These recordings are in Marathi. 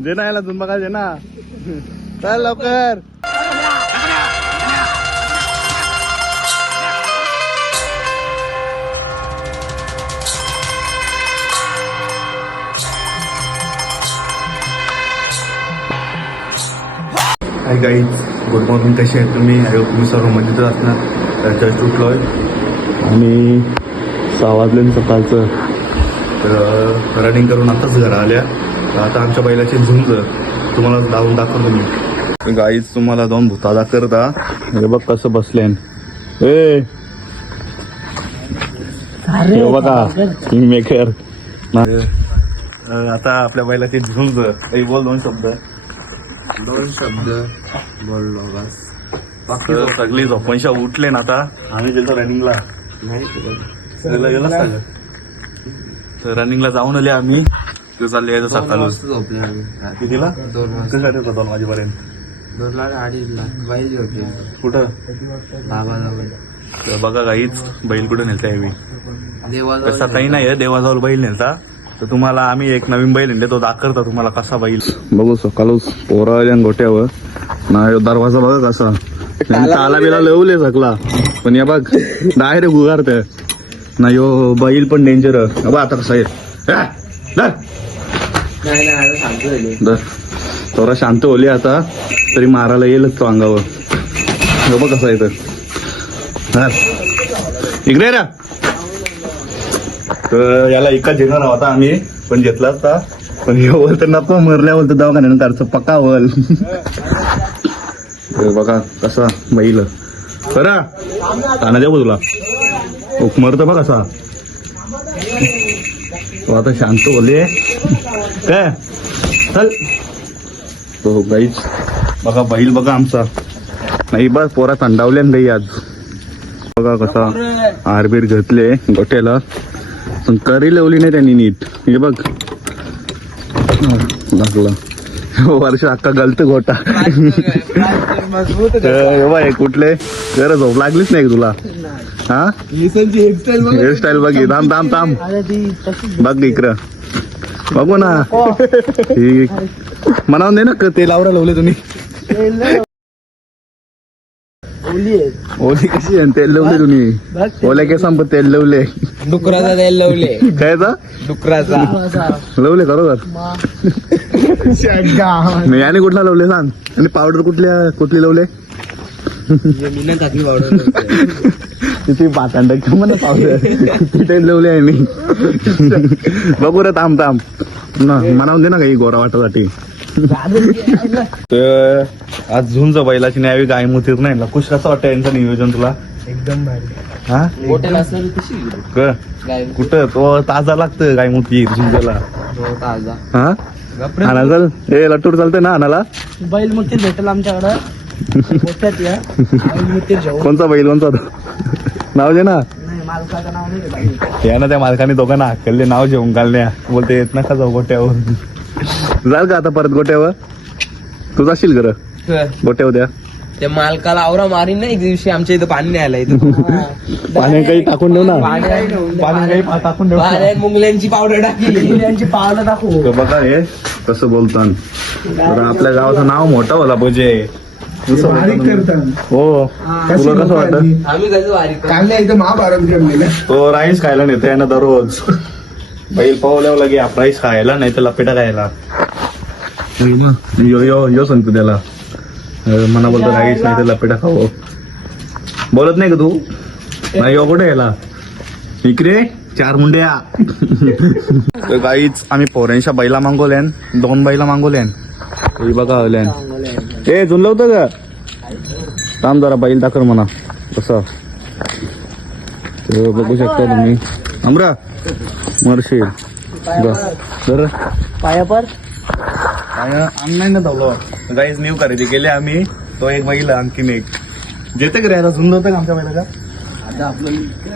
जे ना याला तुम्ही बघा जे ना चल लवकर. Hi guys, good morning. कसे आहेत तुम्ही? तुम्ही सर्व मजेतच असणार. जस्ट उठलोय आणि 6 वाजले सकाळचं. तर रनिंग करून आताच घरा आल्या. आता आमच्या बैलाची झुंज तुम्हाला जाऊन दाखवतो मी. गाईज तुम्हाला जाऊन भूता दाखवता. हे बघ कसं बसले. बघा मेकर. आता आपल्या बैलाची झुंज. काही बोल दोन शब्द बोललो बस. सगळी झोपणशा उठले ना. आता आम्ही गेलो रनिंगला. गेला तर रनिंगला जाऊन आले आम्ही. चालले यायचं सकाळ. झोपले आम्ही कितीला? 2 कसं होतं 2 वाजेपर्यंत? 2:30 बैल झोपले. कुठं? बाबाजवळ. तर बघा गाईच बैल कुठं नेलता यावी. देवाजवळ. तसा काही नाही आहे, देवाजवळ बैल नेलता. तर तुम्हाला आम्ही एक नवीन बैल नेले तो दाखवता तुम्हाला कसा बैल. बघू सकाळच पोरा गोट्यावर ना. दरवाजा बघा कसा ताला बिला लवले सकला. पण या बघ डायरेक्ट उगारत ना. यो बैल पण डेंजर. आता कसा आहे थोडा शांत होले आता तरी मारायला येईलच तो अंगावर. बघ कसा येतं. इकडे रा. तर याला एका घेणार होता आम्ही, पण घेतला असता. पण हे तर नको मरल्यावर तर दवाखान्यानं काढचं पकावल. बघा कसा बैल खरा काना देऊ तुला. मरत बघ कसा. तो आता शांत होले काय. चल तो गाईच बघा बैल बघा आमचा. नाही बस पोरा थंडावल्या गाई आज. बघा कसा आरबीर घेतले गोट्याला. पण करी लावली नाही त्यांनी नीट. हे बघ लागला वर्ष अख्खा गलत गोटा. हे कुठले जरा झोप लागलीच नाही तुला. हा हेअरस्टाईल बघ. थांब थांब थांब बघ इकडं बघू ना. म्हणावून दे ना ते लावरा लावले तुम्ही. ओली कशी आहे? तेल लावले तुम्ही. ओल्या केसांप तेल लावले. डुकराचा तेल लावले. कायचा? डुकराचा लावले खरोखर. याने कुठला लावले सांग. आणि पावडर कुठली लावले? तिथे 5% म्हणा पावडर तिथे लावले आहे मी. बघू रे थांब थांब ना. म्हणावून दे ना काही गोरा वाटासाठी. तर आज झुंज बैलाची न्यावी गाय मुतीर नाही. खुश कसं वाटतं यांचं नियोजन तुला? एकदम भारी. हा कुठं तो ताजा लागतं गाय मुती झुंजला. हा आणा चल. हे लट्टूर चालतंय ना आणाला. बैल मग ते भेटेल आमच्याकडं. कोणचा बैल कोणचा? नाव दे ना. मालकाचं नाव नाही. या ना त्या मालकाने दोघांना हकलले नाव जेवून घालण्या. बोलते येत नका जाऊ गोट्यावर. जाल का आता परत गोट्यावर? तू जाशील घर गोट्यावर द्या. त्या मालकाला आवरा मारीन ना एक दिवशी. आमच्या इथं पाणी नाही आलं. पाणी काही टाकून देऊ ना. पाणी काही टाकून देऊ. मुंगल्यांची पावडर टाकली. पावलं टाकू. बघा हे कसं बोलतात. तर आपल्या गावाचं नाव मोठं होला पाहिजे. हो तुला कसं वाटत? आम्ही कसं वारी महाभारत तो राईस खायला नेतो यानं दररोज. बैल पावल्यावर लगे राईस खायला नाही तर लपेटा खायला. यो सांगतो त्याला. मना बोलतो राईस नाही तर लपेटा खावं. बोलत नाही का तू? नाही यो कुठे यायला इकडे 4 मुंड्या. गाईच आम्ही पोऱ्यांच्या बैला मागवल्यान. 2 बैला मागवल्यान. बघा हवल्यान. ए झुनलं होतं का? थांब जरा बैल दाखल म्हणा कसं. बघू शकता तुम्ही. अमरा मरशील जर पायापर नाही ना धावलो. गाईज न्यू खरेदी केली आम्ही. तो एक बैल आणखीन एक जेते करायला झुंज होतं का आमच्या बैलाचा? आता आपलं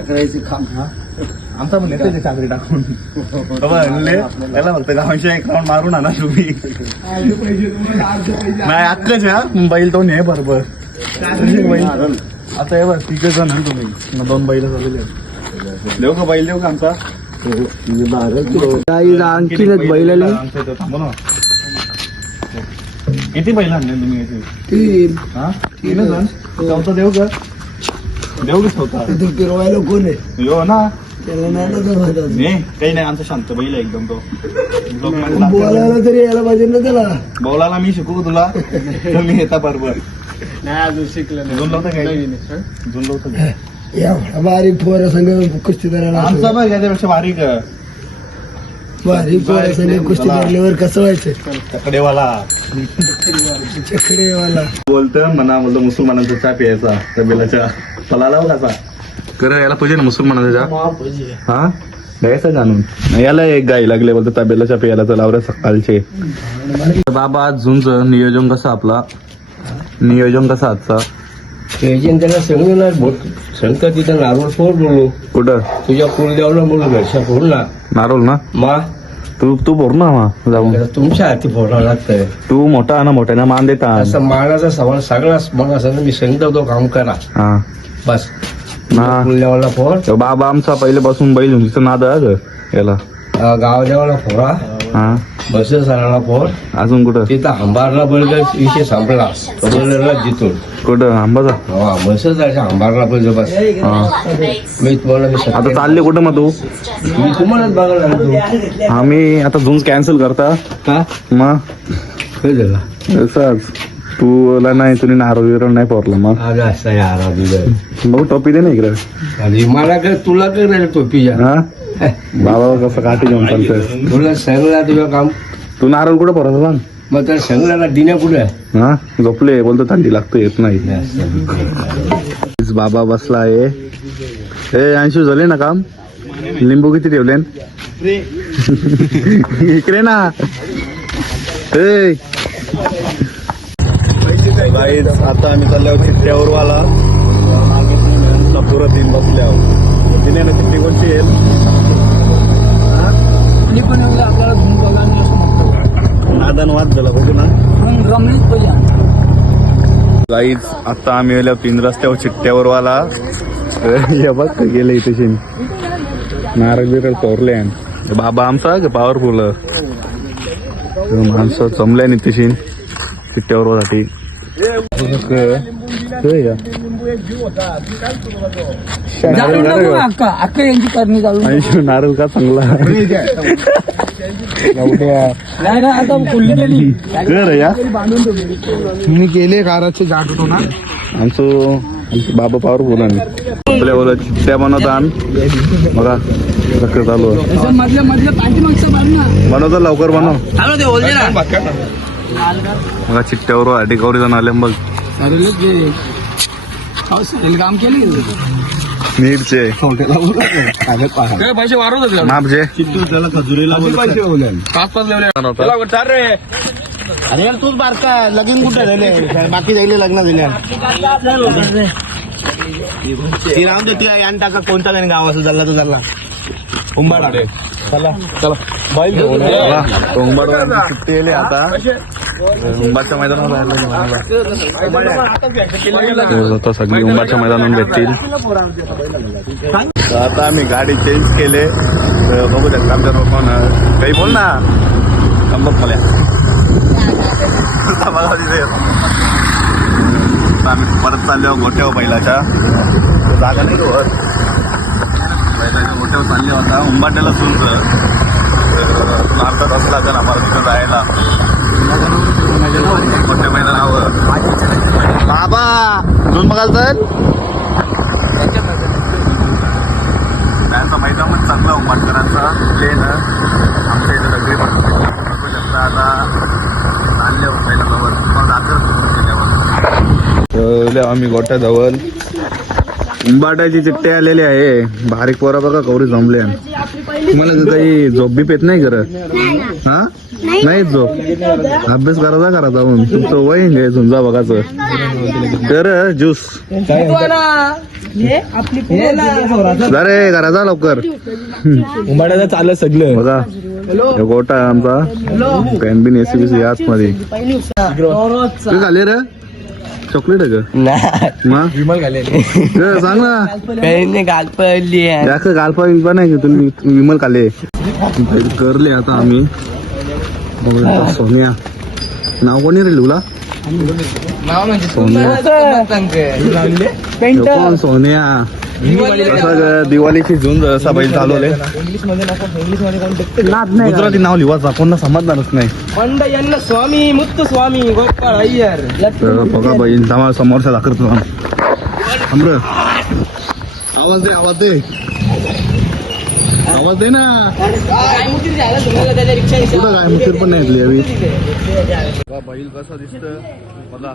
करायचं काम. आमचा पण येते चाकरी टाकून. त्याला फक्त गावांच्या एक राऊंड मारून आणा तुम्ही. नाही अक्कच हा बैल तो नाही बरोबर. आता हे बघ 3 जण तुम्ही 2 बैल झालेले. देऊ का बैल? देऊ का आमचा? आणखीनच बैल थांबू ना. किती बैल आणले तुम्ही याचे? तीन हा तीनच जण चौथा देऊ का देऊ की चौथा तिथे फिरवायला कोण आहे हो ना त्याला नाही ना जमत अजून. नाही काही नाही आमचा शांत बैल आहे एकदम तो बोलायला तरी यायला पाहिजे ना त्याला. बोलायला मी शिकू का तुला तुम्ही येता बरोबर नाही अजून शिकलं जुन लावता काय जुन लावता काय? एवढा बारीक पोरा संघ कुस्ती करायला आमचा बघ याच्यापेक्षा बारीक बारीक पोरा संघ कुस्ती करल्यावर कसं व्हायचं तकडेवाला चकडेवाला. बोलतं म्हणलं मुसलमानांचा चहा प्यायचा तबेलाच्या फलाला कसा कर याला पाहिजे ना मुसलमानाचा चहा हा द्यायचा जाणून याला एक गाई लागले बोलतो तबेलाच्या प्यायला तर लावऱ्या सकाळचे बाबा आज झुंजचं नियोजन कसं आपला नियोजन कसं आजचा त्याला सांगू शंकर तिथं नारळ फोड बोलू कुठं तुझ्या कुलदेवला बोलू घरच्या फोडला नारोल ना मा तू बोर ना जाऊन तुमच्या हाती फोडावं लागतंय तू मोठा आहे ना मोठ्यानं मान देता असं मानाचा सवाल सगळा मग असं मी सांगतो तो काम करा हा बस ना कुलदेवाला फोड तो बाबा आमचा पहिल्यापासून बैल झुंजीचा नाद आहे ग याला गावदेवाला फोडा हा बस सराला फोड अजून कुठं तिथं अंबारला बैल विषय संपला तो बैलाला जिथून कुठं आंबाचा हा बस जायचं अंबारला बैल बस हा मी तुम्हाला मी आता चालले कुठं मग तू मी तुम्हालाच बघायला लागलो. आम्ही आता झुंज कॅन्सल करता का मग काय झालं असंच तुला नाही तुम्ही नारळ विरळ नाही पोरला मग अगं असं यार अभिनय भाऊ टोपी दे ना इकडे आणि मला काय तुला काय राहिलं टोपीच्या हा बाबा कसं काठी घेऊन चालतंय तुला सांगला तुझं काम तू नारळ कुठं पोराचा सांग मग त्या सांगला दिण्या कुठे आहे हा झोपले बोलतो थंडी लागतो येत नाही बाबा बसला आहे ए 80 झाले ना काम लिंबू किती ठेवले इकडे ना ए गाईज आता आम्ही चालल्यावर चिठ्ठ्यावर वाला पुरा तीन बसल्या तिने ना चिठ्ठी कोणती येईल आपल्याला नादान वाद झाला बघू ना गाईज आता आम्ही गेल्या 3 रस्त्यावर चिठ्ठ्यावर वाला हे बघ गेले इथे नारळ बिरळ तोरले बाबा आमचा पॉवरफुल माणसं जमल्या नाही तशी चिठ्ठ्यावर साठी नारळ का चांगला कर या मी गेले काराचे गाठ होतो ना आमचं बाबा पॉवरफुल आपल्या बोला चिठ्ठ्या बनवतात बघा कसं चालू बनवतो लवकर बनव बघा चिठ्ठ्यावर अटिकावरी जाऊन आले बघ काम केले नीटचे पैसे वाढवत मापचे त्याला खजुरीला पैसे 5-5 अरे यार तूच बारका लगीन कुठे झाले बाकी जायले लग्न झाले ती राहून दे ती यान टाका कोणता नाही गाव असं चालला तो चालला उंबाडा चला चला बैल चिठ्ठी येले आता उंबाच्या मैदानावर सगळी उंबाच्या मैदानावर भेटतील तर आता आम्ही गाडी चेंज केले तर बघू द्या आमच्या लोकांना काही बोल ना गंमत मला आम्ही परत चाललो गोठ्यावर बैलाच्या जागा नाही वर बैलाच्या गोठ्यावर चालले होता उंबाट्याला सुंच अर्धा तास लागेल आम्हाला तिथं जायला मोठ्या मैदानावर बाबा दोन बघाल तर त्यांचं मैदान पण चांगलं उंबाटकरांचा प्लेन आमच्या इथे सगळी बघू शकता आता चालले पहिल्याजवळ आम्ही गोठ्याजवळ उंबाटाची चिठ्ठी आलेली आहे बारीक पोरा बघा कवरी जमले तुम्हाला काही झोप बी पेत नाही करत हा नाही झोप अभ्यास करा जाऊन तुमचं वय घे झुंजा बघाचं कर ज्यूस अरे करा जा लवकर उंबाड्याचं चाललं सगळं बघा हे गोठा आहे आमचा पॅन बिन एसीबीसी याच मध्ये तू झाले रे चॉकलेट आहे का मग विमल घाले सांग ना गाल पडली गालपा विलपा नाही का तुम्ही विमल खाले करले आता आम्ही सोनिया नाव कोणी रे तुला नाव म्हणजे सोन्या कोण सोन्या असं दिवाळीची जून जसा बैल चालवले गुजराती नाव लिवायचा कोणा समजणारच नाही यांना स्वामी मुत्तू स्वामी गोपाळ अय्यर तर बघा बैल समोरचा दाखवतो तुला आवाज दे आवाज दे आवाज दे ना कुठं काय मुतीर पण नाही यावी बैल कसा दिसत बघा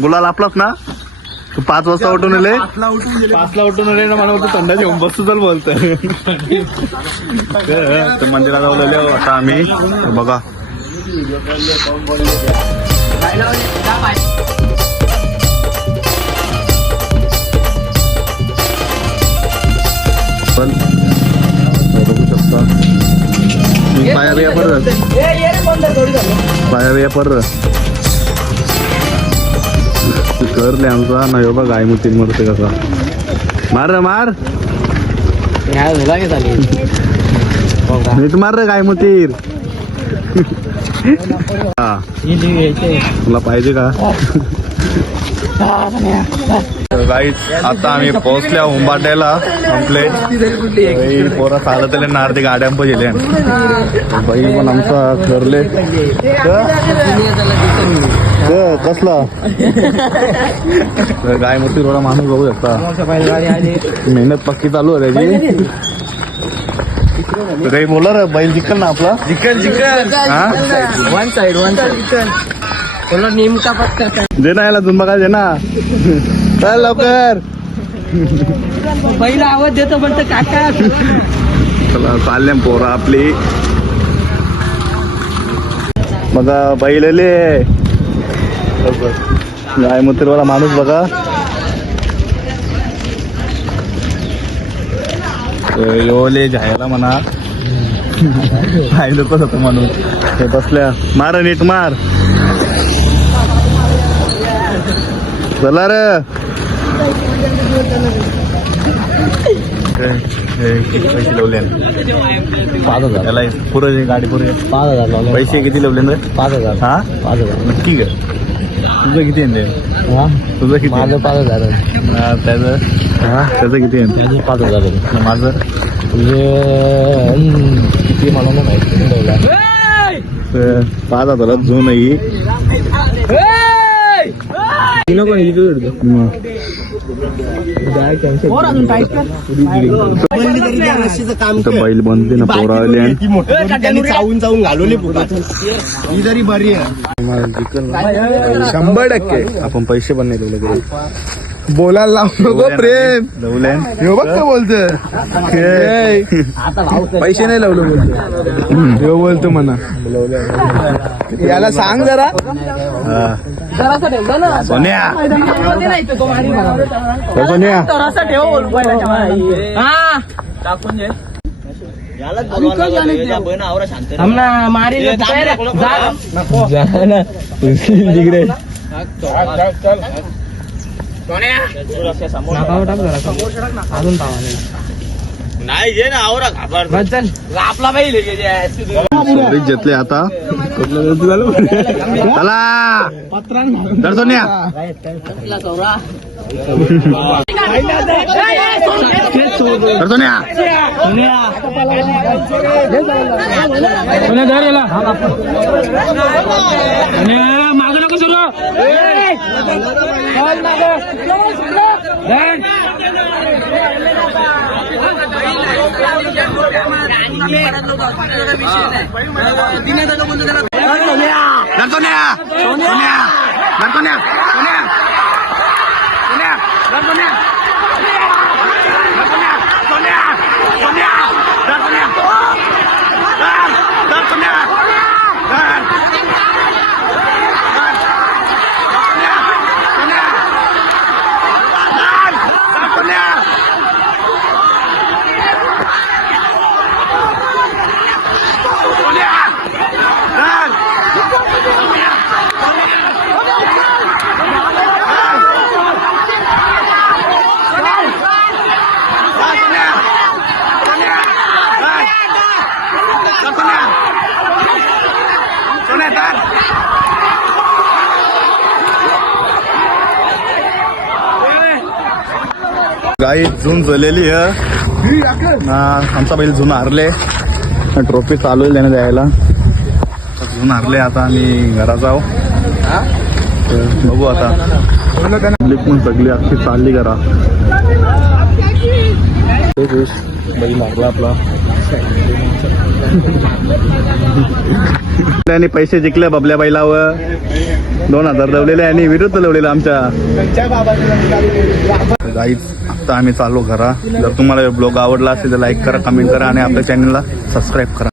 गुलाल आपलाच ना तू 5 वाजता उठून आले 5ला उठून आले ना मला वाटतं थंडा जेवण बसतो चल बोलतोय मंदिरात जाऊ आता आम्ही बघा बघू शकता पाया बिया पर करले आमचा ना योगा गाय मुतीर मरते कसा मार रे मार नीट मार रे गाय मुतीर हा तुला पाहिजे का गाईज आता आम्ही पोहोचल्या उंबाट्याला कंप्लेट पोरा चालत आले ना अर्धी गाड्या पण गेले बाई पण आमचा करले कसला गाय मूर्ती थोडा माणूस बघू शकता मेहनत पक्की चालू आहे त्याची काही बोला रे बैल जिंकल ना आपला चिकन हा वन साइड नेमका पत्ता दे ना याला तुम्ही बघा दे ना चल लवकर पहिला आवाज देतो म्हणतो काका चला चालले पोरा आपली बघा बैल आले गाय मुतीरवाला माणूस बघा योले जायला म्हणा पाहिलं कसं होतं माणूस ते बसल्या मार नीट मार चला रे किती पैसे लावले 5,000 त्याला पुरे गाडी पुरे 5,000 पैसे किती लावले रे 5,000 हा 5,000 नक्की का तुझं किती आहे तुझं किती माझं 5,000 त्याचं किती आहे 5,000 माझं तुझे किती मला नाही माहिती 5,000 जो नाही बैल बनते ना पोरावले चावून चावून घालवले ही जरी बरी आहे 100% आपण पैसे पण नाही लावले बोलायला लावू नको प्रेम लावले हे बघ का बोलतोय पैसे नाही लावलं बोलतो बोलतो म्हणा याला सांग जरा सोन्या सोन्या नाही जे ना आवरा आपला बैल घेतले आता चला तर सोन्या माग नको सुरू गाई जून झालेली आमचा बैल जुन हारले ट्रॉफी चालू आहे त्याने द्यायला जुन हारले आता आम्ही घरात जाऊ बघू आता पण सगळी अख्खी चालली करा बैल लागला आपला आणि पैसे जिंकले बबल्या बैलावर 2000 लावलेले आणि विरुद्ध लावलेलं आमच्या गाईज आता आम्ही चालू करा जर तुम्हाला ब्लॉग आवडला असेल तर लाईक करा कमेंट करा आणि आपल्या चॅनलला सबस्क्राईब करा